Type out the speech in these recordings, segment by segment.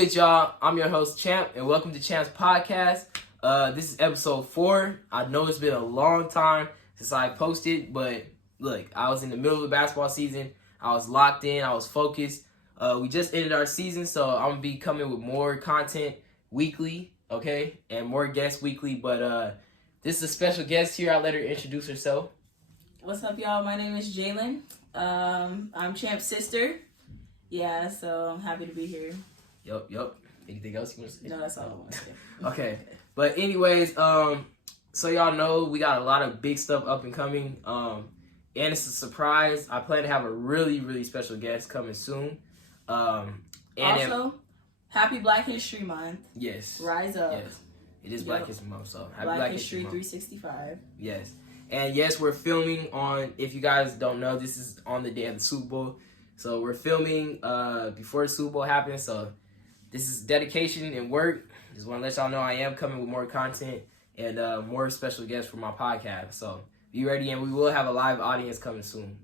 good, y'all? I'm your host, Champ, and welcome to Champ's Podcast. This is episode 4. I know it's been a long time since I posted, but look, I was in the middle of the basketball season. I was locked in. I was focused. We just ended our season, so I'm going to be coming with more content weekly, okay? And more guests weekly, but this is a special guest here. I'll let her introduce herself. What's up, y'all? My name is Jaylyn. I'm Champ's sister. Yeah, so I'm happy to be here. Yup. Anything else you want to say? No, that's all I want to say. Okay. But anyways, so y'all know we got a lot of big stuff up and coming. And it's a surprise. I plan to have a really, really special guest coming soon. Happy Black History Month. Yes. Rise up. Yes. It is Black History Month, so happy Black History 365. Yes. And yes, we're filming on, if you guys don't know, this is on the day of the Super Bowl. So we're filming before the Super Bowl happens. So this is dedication and work. Just want to let y'all know I am coming with more content and more special guests for my podcast. So be ready, and we will have a live audience coming soon.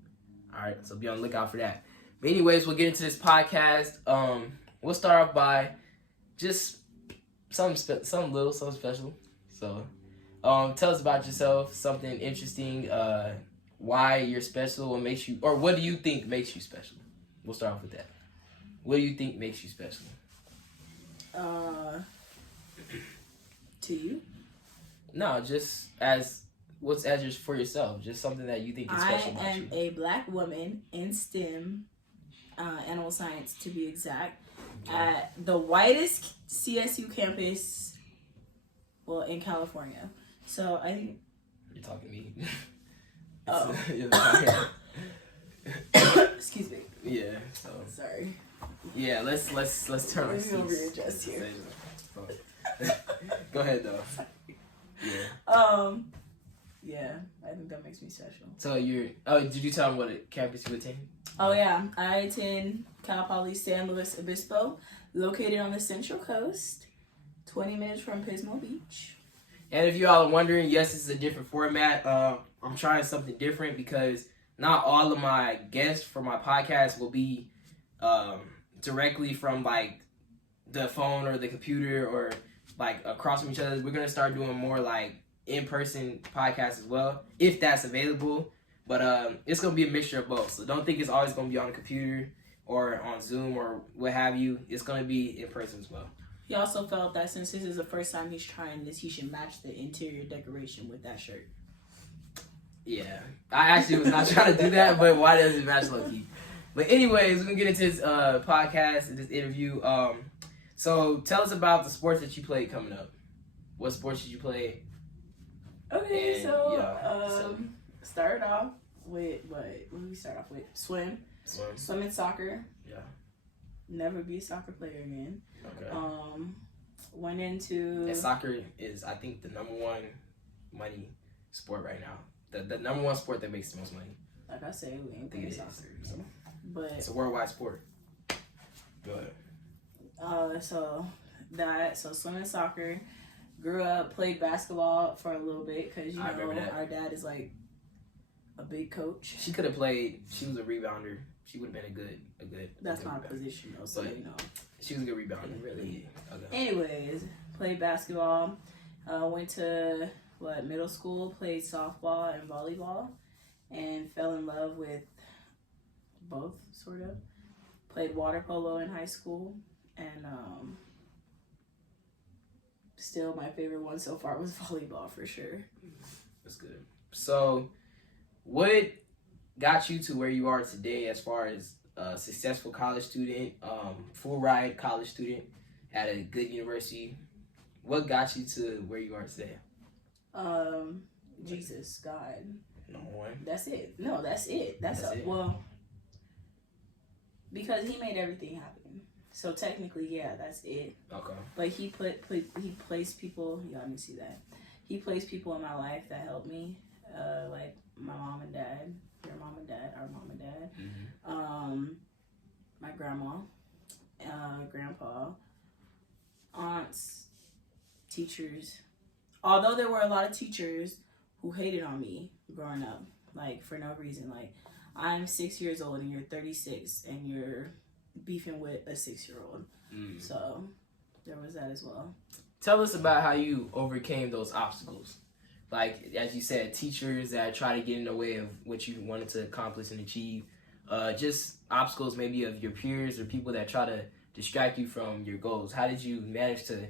All right, so be on the lookout for that. But anyways, we'll get into this podcast. We'll start off by just something special. So tell us about yourself, something interesting, why you're special, what makes you, or what do you think makes you special? We'll start off with that. What do you think makes you special? To you? No, just as for yourself, just something that you think is special about you. I am a Black woman in STEM, animal science to be exact, at the wildest CSU campus, well, in California. So I think you're talking to me. Oh. Excuse me. Yeah. So sorry. Yeah, let's turn our seats. Let me readjust here. Go ahead though. Yeah, I think that makes me special. So did you tell them what campus you attend? Oh yeah, I attend Cal Poly San Luis Obispo, located on the Central Coast, 20 minutes from Pismo Beach. And if you all are wondering, yes, this is a different format. I'm trying something different because not all of my guests for my podcast will be directly from like the phone or the computer or like across from each other. We're gonna start doing more like in-person podcasts as well, if that's available. But it's gonna be a mixture of both. So don't think it's always gonna be on the computer or on Zoom or what have you. It's gonna be in person as well. He also felt that since this is the first time he's trying this, he should match the interior decoration with that shirt. Yeah, I actually was not trying to do that, but why does it match low-key? But anyways, we're going to get into this podcast, this interview. So tell us about the sports that you played coming up. What sports did you play? Okay, started off with, what did we start off with? Swim and soccer. Yeah. Never be a soccer player again. Okay. Went into... And soccer is, I think, the number one money sport right now. The number one sport that makes the most money. Like I say, we ain't playing soccer. So. But it's a worldwide sport. Go ahead. So swim and soccer. Grew up, played basketball for a little bit because, you know, our dad is like a big coach. She could have played. She was a rebounder. She would have been a good. That's my position, though, so, you know. She was a good rebounder. Really. Yeah. Okay. Anyways, played basketball. Went to, middle school, played softball and volleyball, and fell in love with both, sort of. Played water polo in high school, and still my favorite one so far was volleyball, for sure. That's good. So, what got you to where you are today as far as a successful college student, full ride college student at a good university? What got you to where you are today? Jesus, God. No one. That's it. No, that's it. That's it. Well, because he made everything happen. So technically, yeah, that's it. Okay. But he placed people. Yeah, let me see that. He placed people in my life that helped me, like my mom and dad, your mom and dad, our mom and dad, my grandma, grandpa, aunts, teachers. Although there were a lot of teachers who hated on me growing up, like for no reason. Like, I'm 6 years old and you're 36 and you're beefing with a 6-year-old. So there was that as well. Tell us about how you overcame those obstacles. Like, as you said, teachers that try to get in the way of what you wanted to accomplish and achieve. Just obstacles maybe of your peers or people that try to distract you from your goals. How did you manage to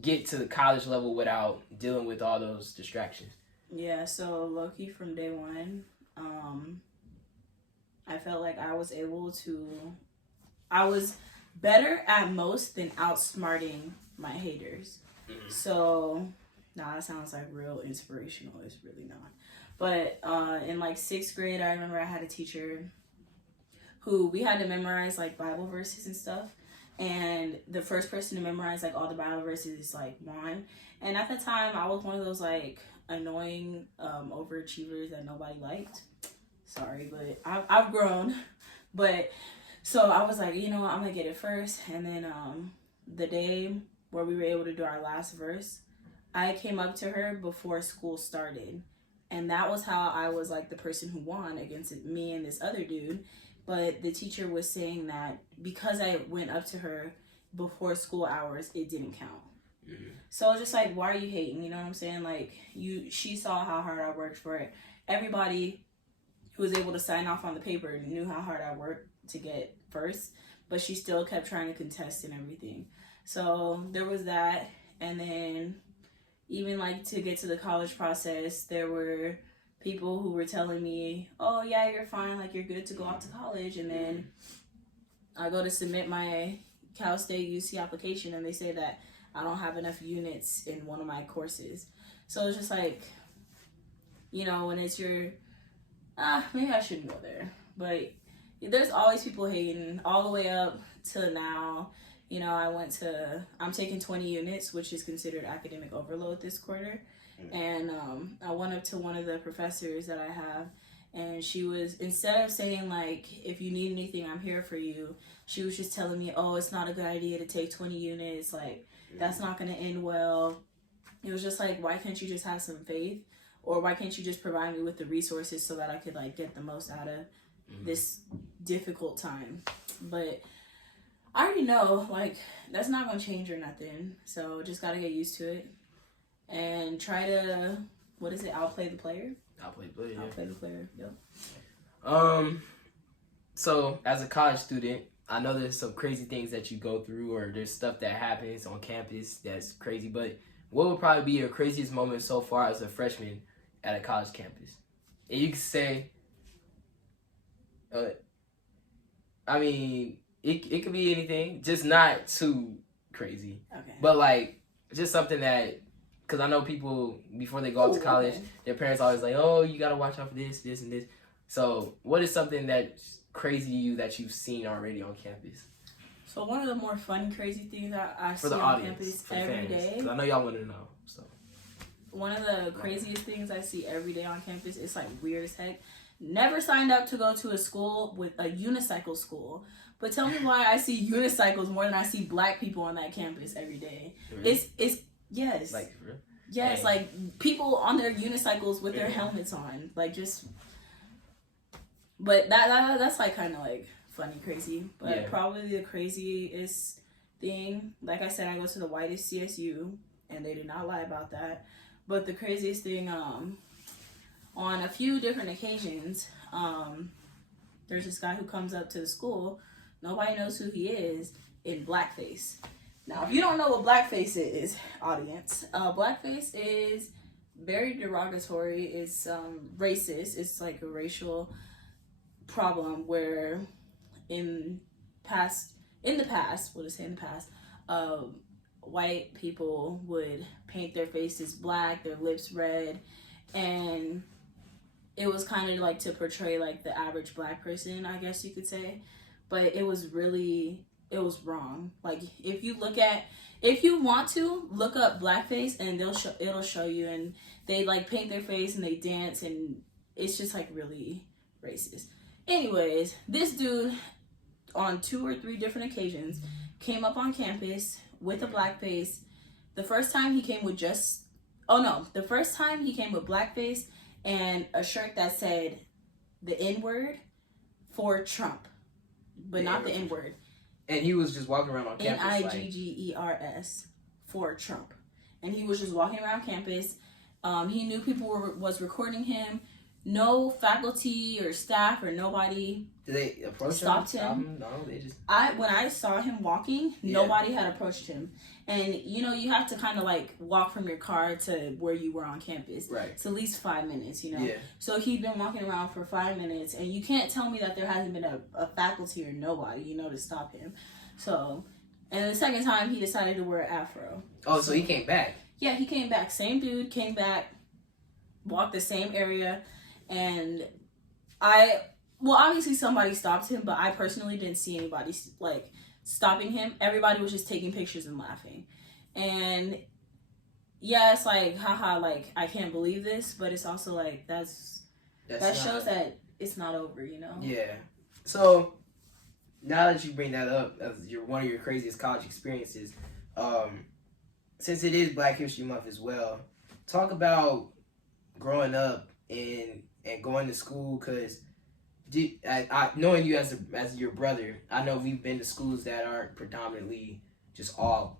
get to the college level without dealing with all those distractions? Yeah, so low-key from day one, I felt like I was better at most than outsmarting my haters. So, that sounds like real inspirational. It's really not. But in like 6th grade, I remember I had a teacher who we had to memorize like Bible verses and stuff. And the first person to memorize like all the Bible verses like won. And at the time, I was one of those like annoying overachievers that nobody liked. Sorry, but I've grown. But so I was like, you know what, I'm gonna get it first. And then the day where we were able to do our last verse, I came up to her before school started. And that was how I was like the person who won against me and this other dude. But the teacher was saying that because I went up to her before school hours, it didn't count. So I was just like, why are you hating? You know what I'm saying? Like, she saw how hard I worked for it. Everybody who was able to sign off on the paper knew how hard I worked to get first, but she still kept trying to contest and everything. So there was that. And then even like to get to the college process, there were people who were telling me, oh yeah, you're fine, like you're good to go off to college. And then I go to submit my Cal State UC application and they say that I don't have enough units in one of my courses. So it's just like, you know, when it's your, maybe I shouldn't go there. But there's always people hating all the way up to now. You know, I'm taking 20 units, which is considered academic overload this quarter. And I went up to one of the professors that I have, and she was, instead of saying like, if you need anything, I'm here for you, she was just telling me, oh, it's not a good idea to take 20 units, like, that's not going to end well. It was just like, why can't you just have some faith? Or why can't you just provide me with the resources so that I could like get the most out of this difficult time? But I already know, like, that's not going to change or nothing. So just got to get used to it. And try to, outplay the player? Outplay the player, yeah. Outplay the player, yep. So, as a college student, I know there's some crazy things that you go through or there's stuff that happens on campus that's crazy, but what would probably be your craziest moment so far as a freshman at a college campus? And you could say, I mean, it could be anything, just not too crazy. Okay. But, like, just something that, because I know people, before they go off to college, their parents always like, oh, you got to watch out for this, this, and this. So what is something that's crazy to you that you've seen already on campus? So one of the more fun, crazy things I see the on audience, campus for the every fans, day. 'cause I know y'all want to know. So one of the craziest things I see every day on campus is like weird as heck. Never signed up to go to a school with a unicycle school. But tell me why I see unicycles more than I see black people on that campus every day. Really? It's yes. Like, really? Yes, Dang. like people on their unicycles with their helmets on. Like just, but that's like kind of like funny, crazy. But probably the craziest thing, like I said, I go to the wildest CSU, and they did not lie about that. But the craziest thing, on a few different occasions, there's this guy who comes up to the school. Nobody knows who he is in blackface. Now, if you don't know what blackface is, audience, blackface is very derogatory. It's racist. It's like a racial problem where in the past, white people would paint their faces black, their lips red, and it was kind of like to portray like the average black person, I guess you could say. But it was wrong. Like if you want to look up blackface, and it'll show you, and they like paint their face and they dance, and it's just like really racist. Anyways, this dude on 2 or 3 different occasions came up on campus with a blackface. The first time he came with blackface and a shirt that said the N-word for Trump, but not the N-word. And he was just walking around on campus. Niggers for Trump. And he was just walking around campus. He knew people was recording him. No faculty or staff or nobody. Did they approach him? No, they just. When I saw him walking, nobody had approached him. And you have to kind of like walk from your car to where you were on campus. Right. It's at least 5 minutes, Yeah. So he'd been walking around for 5 minutes, and you can't tell me that there hasn't been a faculty or nobody, to stop him. So, and the second time he decided to wear an afro. Oh, so he came back. Yeah, he came back. Same dude came back, walked the same area. And obviously somebody stopped him, but I personally didn't see anybody like stopping him. Everybody was just taking pictures and laughing. And yeah, it's like, haha, like I can't believe this, but it's also like that shows that it's not over, Yeah. So now that you bring that up as one of your craziest college experiences, since it is Black History Month as well, talk about growing up and going to school, because I knowing you as your brother, I know we've been to schools that aren't predominantly just all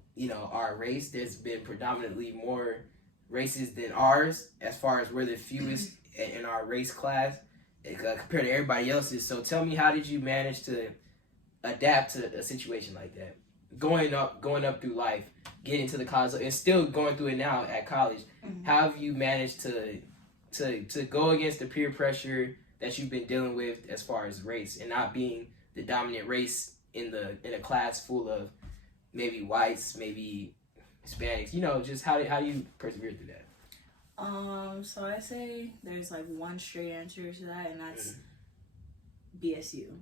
our race. There's been predominantly more races than ours, as far as we're the fewest in our race class compared to everybody else's. So tell me, how did you manage to adapt to a situation like that? Going up through life, getting to the college, and still going through it now at college. Mm-hmm. How have you managed to go against the peer pressure that you've been dealing with as far as race, and not being the dominant race in a class full of maybe whites, maybe Hispanics? Just how do you persevere through that? So I say there's like one straight answer to that, and that's BSU.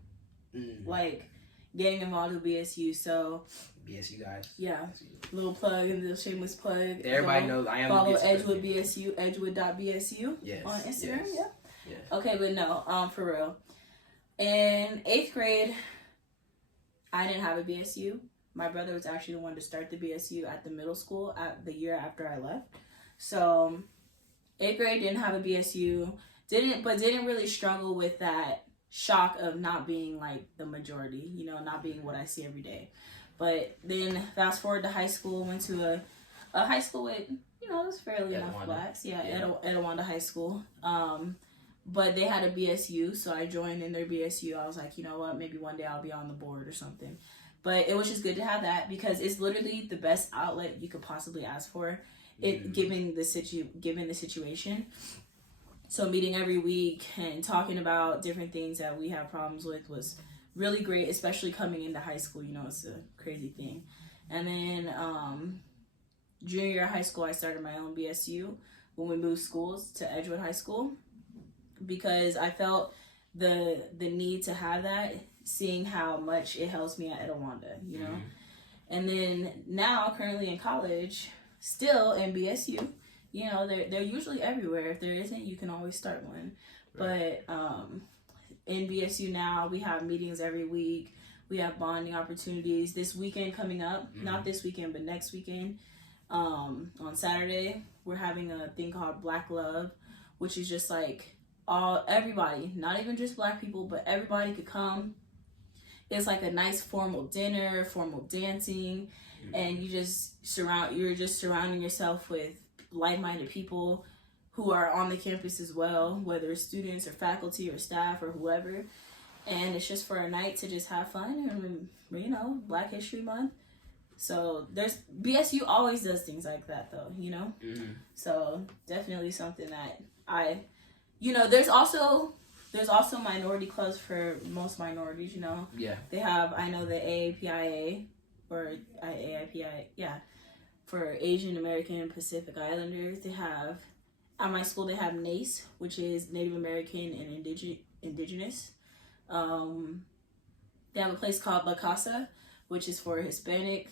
Like getting involved with BSU. So BSU guys. Yeah. Little plug and the shameless plug. Everybody knows I am. Follow Edgewood BSU, edgewood.bsu on Instagram. Yes. Yeah. Okay, but no, for real. In 8th grade, I didn't have a BSU. My brother was actually the one to start the BSU at the middle school at the year after I left. So 8th grade, didn't have a BSU. Didn't really struggle with that shock of not being like the majority, not being what I see every day. But then fast forward to high school, went to a high school with, it was fairly enough blacks. Yeah. Etowanda High School. But they had a BSU, so I joined in their BSU. I was like, you know what, maybe one day I'll be on the board or something. But it was just good to have that, because it's literally the best outlet you could possibly ask for, given the situation. So meeting every week and talking about different things that we have problems with was really great, especially coming into high school. It's a crazy thing. And then junior year of high school, I started my own BSU when we moved schools to Edgewood High School, because I felt the need to have that, seeing how much it helps me at Etowanda, And then now, currently in college, still in BSU, they're usually everywhere. If there isn't, you can always start one. Right. But in BSU now, we have meetings every week. We have bonding opportunities. This weekend coming up, not this weekend, but next weekend, on Saturday, we're having a thing called Black Love, which is just like everybody, not even just black people, but everybody could come. It's like a nice formal dinner, formal dancing, and you're just surrounding yourself with like-minded people who are on the campus as well, whether it's students or faculty or staff or whoever. And it's just for a night to just have fun, and Black History Month. So BSU always does things like that, though, So definitely something that there's also minority clubs for most minorities, Yeah. They have, I know, the AAPIA or AAPI, for Asian American Pacific Islanders. They have, at my school, they have NACE, which is Native American and Indigenous. They have a place called La Casa, which is for Hispanic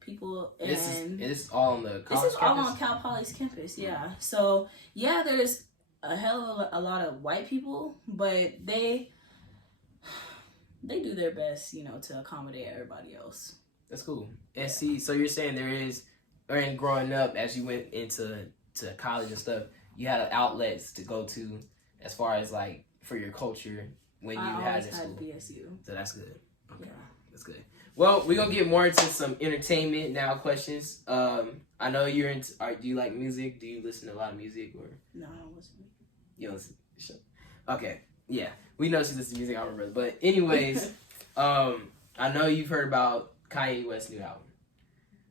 people. And this is all on the college This is all campus? on Cal Poly's campus, yeah. So, yeah, there's a hell of a lot of white people, but they do their best, to accommodate everybody else. That's cool. And see, so you're saying growing up, as you went into college and stuff, you had outlets to go to as far as like for your culture when you had in school. BSU. So that's good. Okay, that's good. Well, we're gonna get more into some entertainment now questions. I know you're into. Do you like music? Do you listen to a lot of music or? No, I don't listen. You don't listen. Okay, yeah, we know she listens to music. I remember, but anyways, I know you've heard about Kanye West's new album.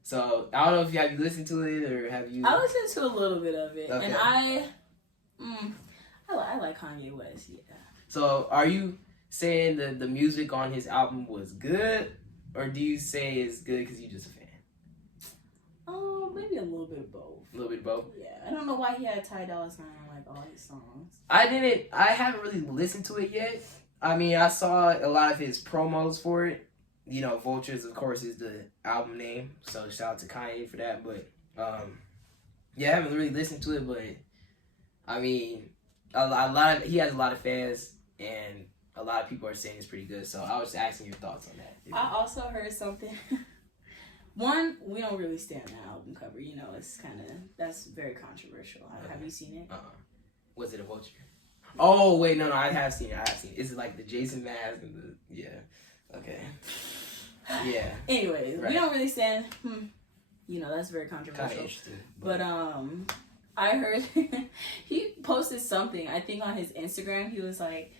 So I don't know if you listened to it or have you. I listened to a little bit of it, Okay. and I like Kanye West. Yeah. So are you saying that the music on his album was good, or do you say it's good because you're just a fan? Maybe a little bit of both. A little bit of both. Yeah, I don't know why he had Ty Dolla $ign on like all his songs. I haven't really listened to it yet. I mean, I saw a lot of his promos for it. You know, Vultures, of course, is the album name. So shout out to Kanye for that. But yeah, I haven't really listened to it. But I mean, he has a lot of fans, and a lot of people are saying it's pretty good. So I was asking your thoughts on that. I also heard something. One, we don't really stand the album cover. You know, it's that's very controversial. Okay. Have you seen it? Was it a Vulture? Oh wait, no, I have seen it. Is it like the Jason mask and the Okay. Yeah. Anyways, Right. we don't really stand. You know, that's very Kind of controversial. interesting. But I heard he posted something. I think on his Instagram, he was like,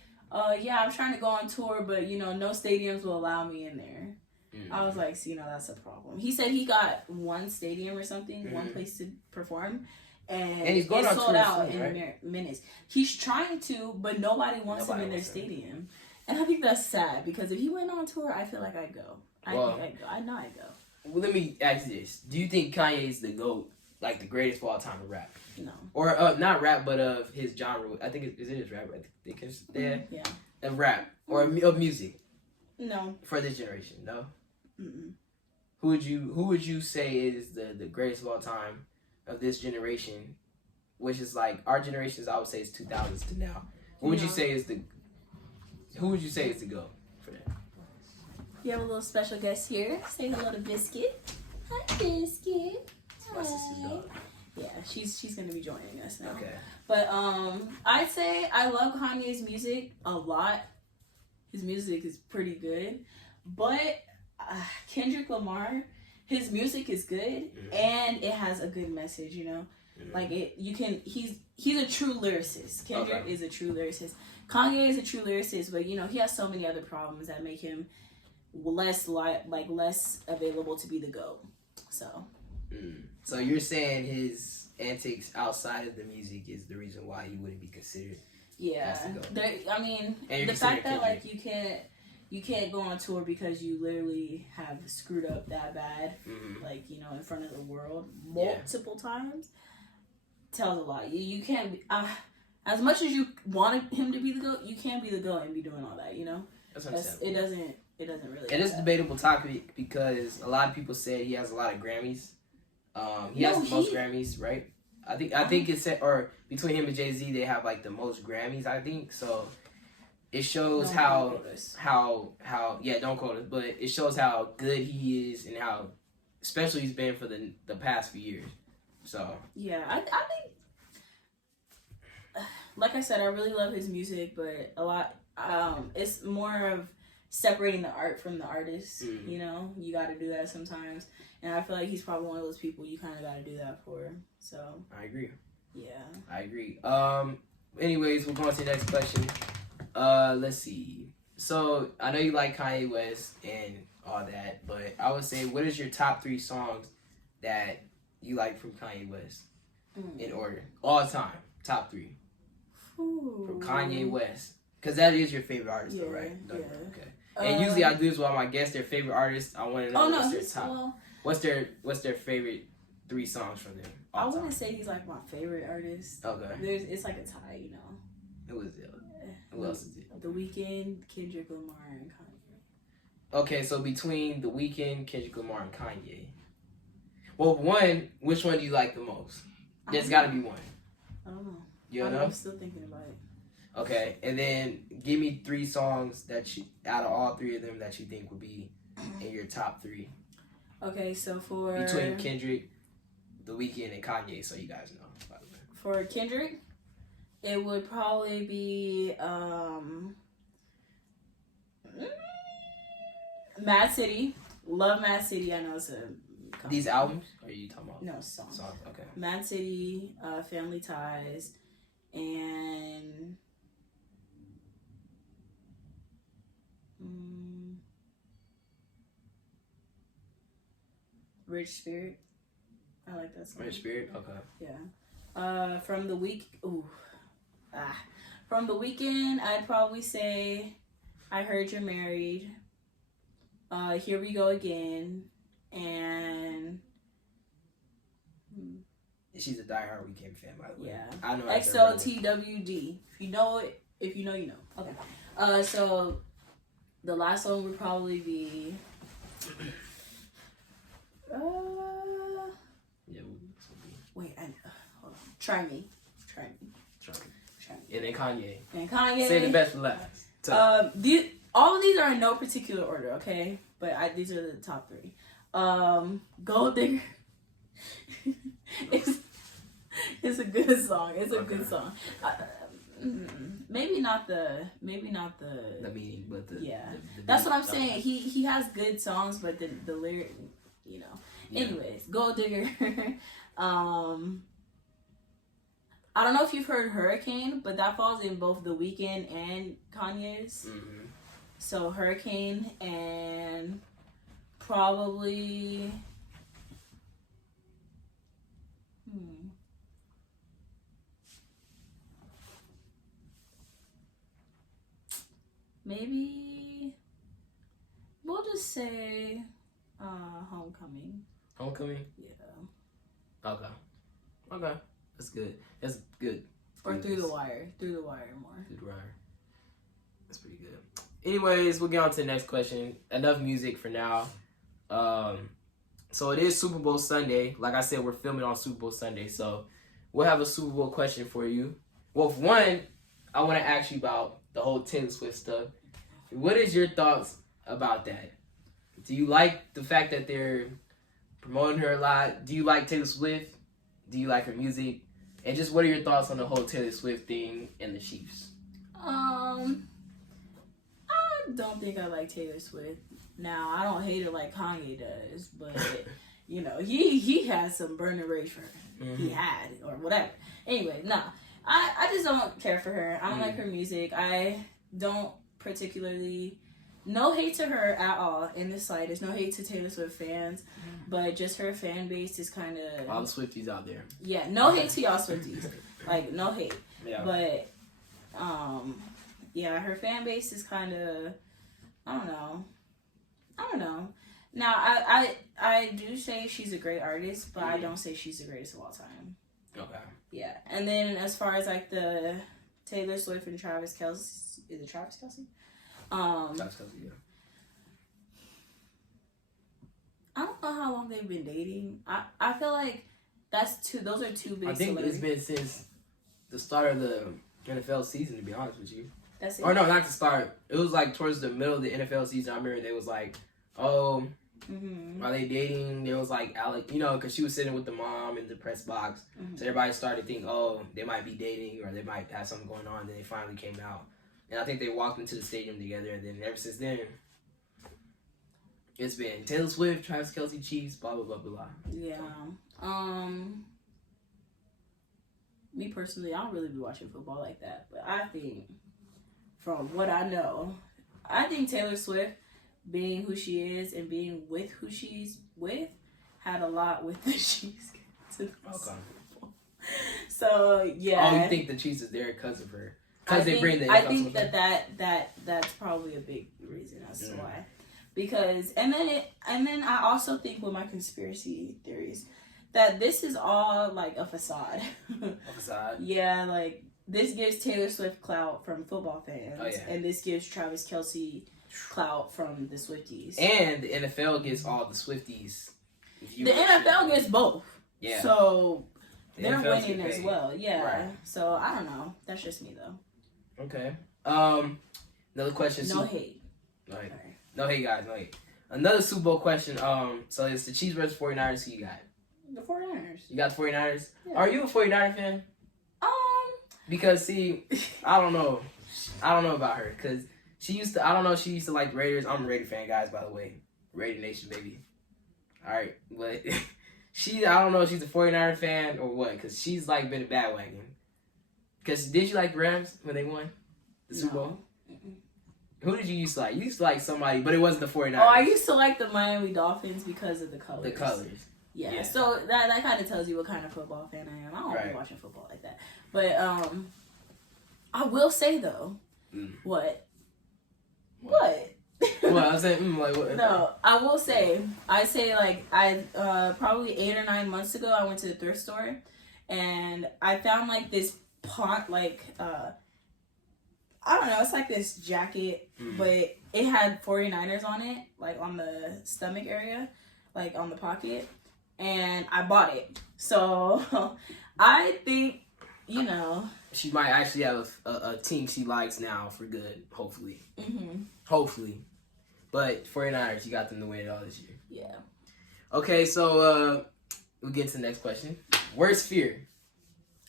yeah, I'm trying to go on tour, but you know, no stadiums will allow me in there." Mm-hmm. I was like, "See, no, that's a problem." He said he got one stadium or something, one place to perform, and he's going it on sold tour out soon, in right? Minutes. He's trying to, but nobody wants him in their stadium, and I think that's sad because if he went on tour, I feel like I'd go. I know I'd go. Well, let me ask you this: do you think Kanye's the GOAT, like the greatest of all time of rap? No. Or not rap, but of his genre. I think is it his rap? I think it's Yeah. Of rap or of music. No. For this generation, no. Mm-mm. Who would you say is the greatest of all time of this generation, which is like our generation is I would say is 2000s to now. Who would you say is the GOAT for that? You have a little special guest here. Say hello to Biscuit. Hi, Biscuit. My sister's dog. Yeah, she's gonna be joining us now. Okay. But I'd say I love Kanye's music a lot. His music is pretty good, but Kendrick Lamar, his music is good and it has a good message. You know, like he's a true lyricist. Kendrick is a true lyricist. Kanye is a true lyricist, but you know he has so many other problems that make him less available to be the GOAT. So. So you're saying his antics outside of the music is the reason why you wouldn't be considered? Yeah, I mean, and the fact that like you can't go on tour because you literally have screwed up that bad, like you know, in front of the world multiple times, tells a lot. You can't be, as much as you wanted him to be the GOAT, you can't be the GOAT and be doing all that. You know, it doesn't really. It is a debatable topic because a lot of people say he has a lot of Grammys. He has the most Grammys, right? I think it's or between him and Jay-Z, they have like the most Grammys. I think so. It shows how don't quote us, but it shows how good he is and how special he's been for the past few years. So yeah, I think, like I said, I really love his music, but a lot it's more of separating the art from the artist. You know, you got to do that sometimes. And I feel like he's probably one of those people you kind of got to do that for. So I agree. Yeah, I agree. Anyways, we'll go on to the next question. Let's see. So I know you like Kanye West and all that, but I would say, what is your top 3 songs that you like from Kanye West in order, all time? Top 3 from Kanye West, because that is your favorite artist, though, right? Yeah. Okay. And usually I do this with all my guests, their favorite artists. I want to know what's their top. Well, what's their favorite 3 songs from them? I wouldn't say he's like my favorite artist. Okay. It's like a tie, you know. Who is it? Who else is it? The Weeknd, Kendrick Lamar, and Kanye. Okay, so between The Weeknd, Kendrick Lamar, and Kanye. Well, which one do you like the most? There's got to be one. I don't know. You don't know? I'm still thinking about it. Okay, and then give me 3 songs that you, out of all 3 of them, that you think would be in your top 3. Okay, so for... Between Kendrick, The Weeknd, and Kanye, so you guys know, by the way. For Kendrick, it would probably be Mad City Love Mad City. I know it's a. These albums? Or are you talking about? No, songs. Songs, okay. Mad City, Family Ties, and Rich Spirit. I like that song. Rich Spirit? Okay. Yeah. From the From the Weekend, I'd probably say I Heard You're Married. Here We Go Again. And she's a diehard Weekend fan, by the way. Yeah. I know. XLTWD. If you know it, you know. Okay. So the last one would probably be. Yeah. Wait. Hold on. Try me. And then Kanye. Say the best for last. All of these are in no particular order, okay? But these are the top 3. Gold Digger. It's a good song. It's a good song. Maybe not the meaning, but that's what I'm saying. He has good songs, but the lyric, you know. Yeah. Anyways, Gold Digger. I don't know if you've heard Hurricane, but that falls in both The Weeknd and Kanye's. Mm-hmm. So Hurricane and probably maybe we'll just say Homecoming. Homecoming? Yeah. Okay. That's good. That's good. Or Through the Wire. Through the Wire more. Through the Wire. That's pretty good. Anyways, we'll get on to the next question. Enough music for now. So it is Super Bowl Sunday. Like I said, we're filming on Super Bowl Sunday. So we'll have a Super Bowl question for you. Well, for one, I want to ask you about the whole Taylor Swift stuff. What is your thoughts about that? Do you like the fact that they're promoting her a lot? Do you like Taylor Swift? Do you like her music? And just what are your thoughts on the whole Taylor Swift thing and the Chiefs? I don't think I like Taylor Swift. Now, I don't hate her like Kanye does, but you know, he has some burning rage for her. Mm-hmm. He had, or whatever. Anyway, I just don't care for her. I don't like her music. I don't particularly, no hate to her at all in the slightest. No hate to Taylor Swift fans, but just her fan base is kind of all the Swifties out there. Yeah, no hate to y'all Swifties, like no hate. Yeah. But yeah, her fan base is kind of, I don't know. Now I do say she's a great artist, but I don't say she's the greatest of all time. Okay. Yeah, and then as far as like the Taylor Swift and Travis Kelce, is it Travis Kelce? Travis Kelce, yeah. I don't know how long they've been dating. I feel like those are two big. I think it's been since the start of the NFL season, to be honest with you. That's it. Or no, not the start. It was like towards the middle of the NFL season. I remember they was like, "Oh, are they dating?" There was like Alec, you know, because she was sitting with the mom in the press box, so everybody started thinking, "Oh, they might be dating or they might have something going on." And then they finally came out, and I think they walked into the stadium together. And then ever since then, it's been Taylor Swift, Travis Kelce, Chiefs, blah blah blah blah. Yeah. Me personally, I don't really be watching football like that, but I think, from what I know, I think Taylor Swift, being who she is and being with who she's with, had a lot with the Chiefs. Okay. So yeah. Oh, you think the Chiefs is there because of her? Because they bring the. I think that's probably a big reason as to why. Because and then I also think with my conspiracy theories that this is all like a facade. A facade. Yeah, like this gives Taylor Swift clout from football fans, and this gives Travis Kelce clout from the Swifties. And the NFL gets all the Swifties. The NFL gets both. Yeah. So they're winning as well. Yeah. Right. So I don't know. That's just me though. Okay. Another question. No hate. Right. No hate, guys. No hate. Another Super Bowl question. So it's the Chiefs versus 49ers. Who you got? The 49ers. You got the 49ers? Yeah. Are you a 49er fan? Because, see, I don't know. I don't know about her. Because she used to like the Raiders. I'm a Raider fan, guys, by the way. Raider Nation, baby. All right, but I don't know if she's a 49er fan or what, because she's like been a bandwagon. Because did you like the Rams when they won the Super Bowl? Mm-mm. Who did you used to like? You used to like somebody, but it wasn't the 49ers. Oh, I used to like the Miami Dolphins because of the colors. The colors. Yeah. So that kind of tells you what kind of football fan I am. I don't be watching football like that. But I will say though, what? Well, I was saying, like what? No, I will say, I probably 8 or 9 months ago, I went to the thrift store, and I found like this pot, like I don't know, it's like this jacket, but it had 49ers on it, like on the stomach area, like on the pocket, and I bought it. So I think, you know, she might actually have a team she likes now for good, hopefully. Hopefully. But 49ers, you got them to win it all this year. Yeah. Okay, so we'll get to the next question. Worst fear.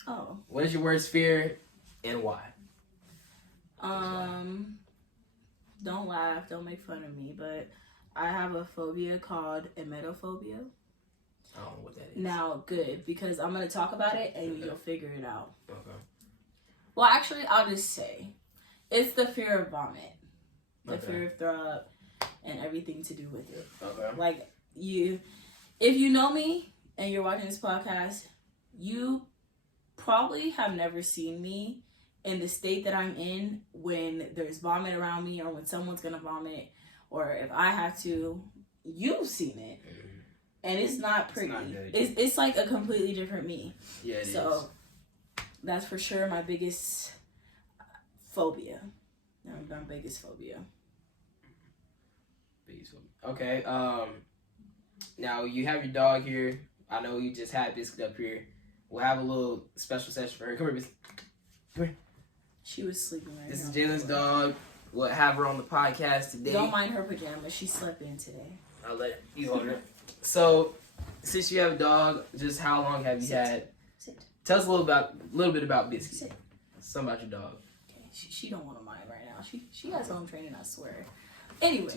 Oh. What is your worst fear and why? Don't laugh, don't make fun of me, but I have a phobia called emetophobia. I don't know what that is. Now, good, because I'm going to talk about it and you'll figure it out. Okay. Well, actually, I'll just say, it's the fear of vomit. The fear of throw up and everything to do with it. Okay. Like, if you know me and you're watching this podcast, you probably have never seen me in the state that I'm in when there's vomit around me or when someone's gonna vomit or if I have to. You've seen it. And it's not pretty. It's like a completely different me. Yeah, it is. So that's for sure my biggest phobia. My biggest phobia. Okay. Now you have your dog here. I know you just had Biscuit up here. We'll have a little special session for her. Come here, Biscuit. Come here. She was sleeping right now. This is Jaylyn's dog. We'll have her on the podcast today. Don't mind her pajamas. She slept in today. I'll let you hold her. So, since you have a dog, just how long have you had? Sit. Tell us a little bit about Biscuit. Sit. Something about your dog. Okay, she don't want to mind right now. She has home training, I swear. Anyways,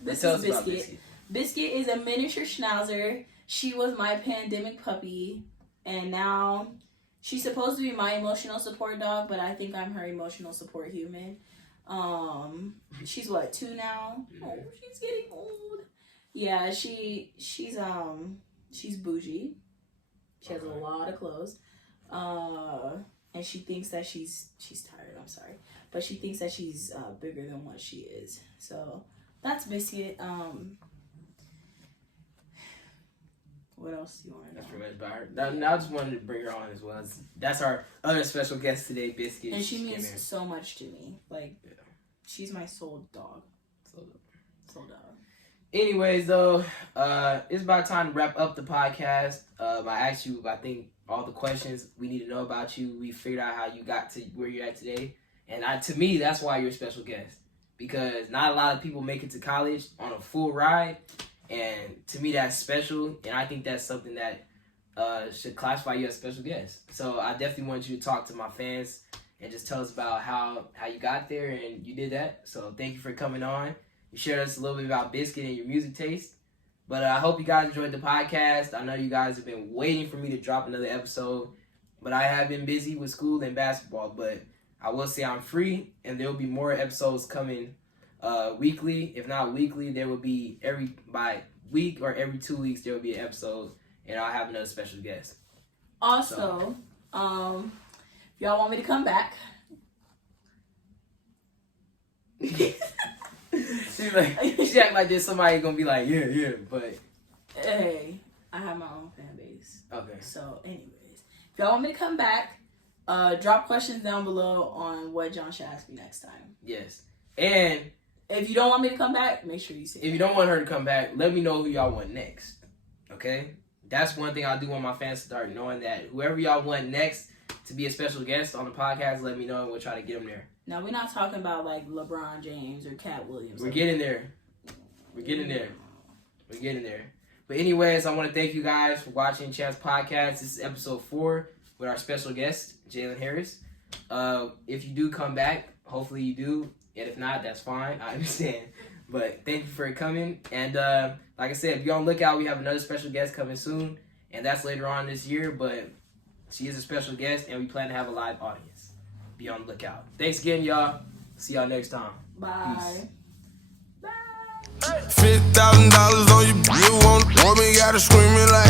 this tell is us about Biscuit. Biscuit is a miniature schnauzer. She was my pandemic puppy, and now she's supposed to be my emotional support dog, but I think I'm her emotional support human. She's what, 2 now? Oh, she's getting old. Yeah, she's bougie. She has a lot of clothes. And she thinks that she's tired, I'm sorry. But she thinks that she's bigger than what she is. So that's Biscuit. What else do you want to know? That's pretty much about her. Now I just wanted to bring her on as well. That's our other special guest today, Biscuit. And she means so much to me. Like, she's my soul dog. Soul dog. Anyways, though, it's about time to wrap up the podcast. I asked you, I think, all the questions we need to know about you. We figured out how you got to where you're at today. And to me, that's why you're a special guest. Because not a lot of people make it to college on a full ride. And to me, that's special. And I think that's something that should classify you as a special guest. So I definitely want you to talk to my fans and just tell us about how you got there and you did that. So thank you for coming on. You shared us a little bit about Biscuit and your music taste. But I hope you guys enjoyed the podcast. I know you guys have been waiting for me to drop another episode. But I have been busy with school and basketball. But I will say I'm free. And there will be more episodes coming weekly. If not weekly, there will be by week or every 2 weeks there will be an episode. And I'll have another special guest. Also, if y'all want me to come back. She act like there's somebody gonna be like, yeah, but hey, I have my own fan base. Okay. So, anyways, if y'all want me to come back, drop questions down below on what John should ask me next time. Yes. And if you don't want me to come back, make sure you say. If you don't want her to come back, let me know who y'all want next. Okay? That's one thing I do want my fans to start knowing, that whoever y'all want next to be a special guest on the podcast, let me know and we'll try to get them there. Now, we're not talking about like LeBron James or Cat Williams. We're getting there. We're getting there. We're getting there. But anyways, I want to thank you guys for watching Chance Podcast. This is episode 4 with our special guest, Jaylyn Harris. If you do come back, hopefully you do. And if not, that's fine. I understand. But thank you for coming. And like I said, be on the lookout. We have another special guest coming soon, and that's later on this year. But she is a special guest, and we plan to have a live audience. Be on the lookout. Thanks again, y'all. See y'all next time. Bye. Peace. Bye. $50,000 on your bill, want me, gotta scream it like.